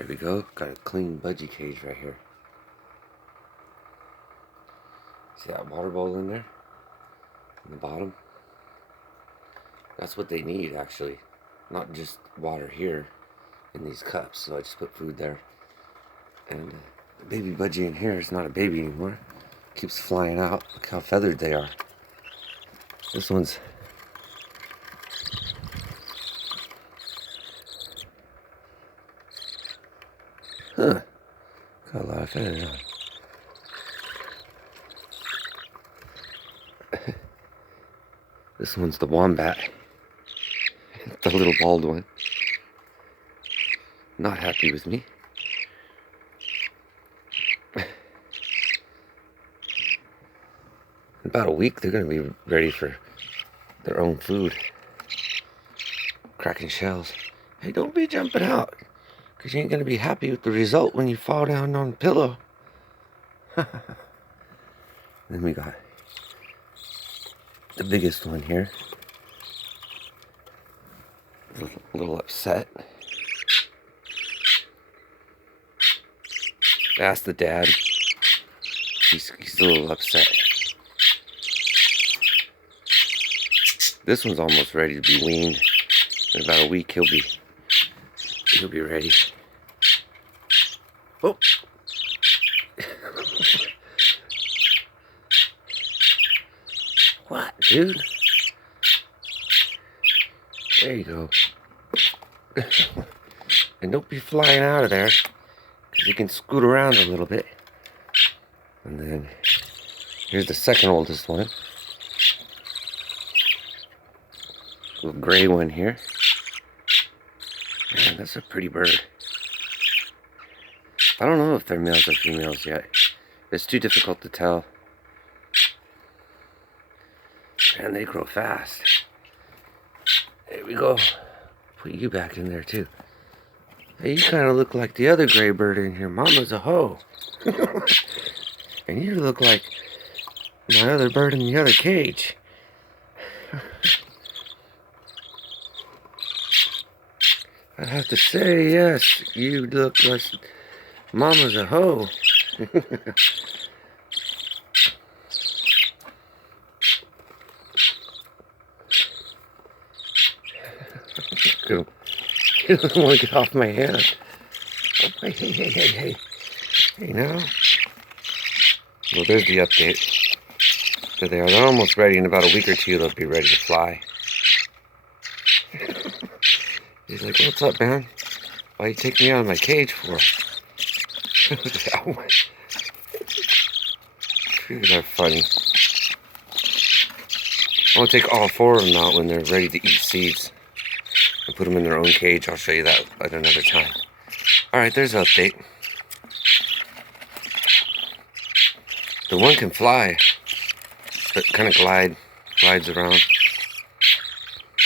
There we go. Got a clean budgie cage right here. See that water bowl in there? In the bottom? That's what they need, actually. Not just water here in these cups. So I just put food there. And the baby budgie in here is not a baby anymore. Keeps flying out. Look how feathered they are. This one's... Huh. Got a lot of feathers on. This one's the wombat. The little bald one. Not happy with me. In about a week, they're going to be ready for their own food. Cracking shells. Hey, don't be jumping out, because you ain't going to be happy with the result when you fall down on the pillow. Then we got the biggest one here. A little upset. Ask the dad. He's a little upset. This one's almost ready to be weaned. In about a week he'll be ready. Oh. What, dude? There you go. And don't be flying out of there, because you can scoot around a little bit. And then here's the second oldest one. Little gray one here. Man, that's a pretty bird. I don't know if they're males or females yet. It's too difficult to tell. And they grow fast. There we go. Put you back in there too. Hey, you kind of look like the other gray bird in here. Mama's a hoe. And you look like my other bird in the other cage. I have to say, yes, you look like Mama's a hoe. You don't want to get off my hand. Oh, hey. Hey, now. Well, there's the update. There they are. They're almost ready. In about a week or two, they'll be ready to fly. He's like, what's up, man? Why you take me out of my cage for? These are funny. I'll take all four of them out when they're ready to eat seeds. And put them in their own cage. I'll show you that at another time. Alright, there's an update. The one can fly, but kind of glides around.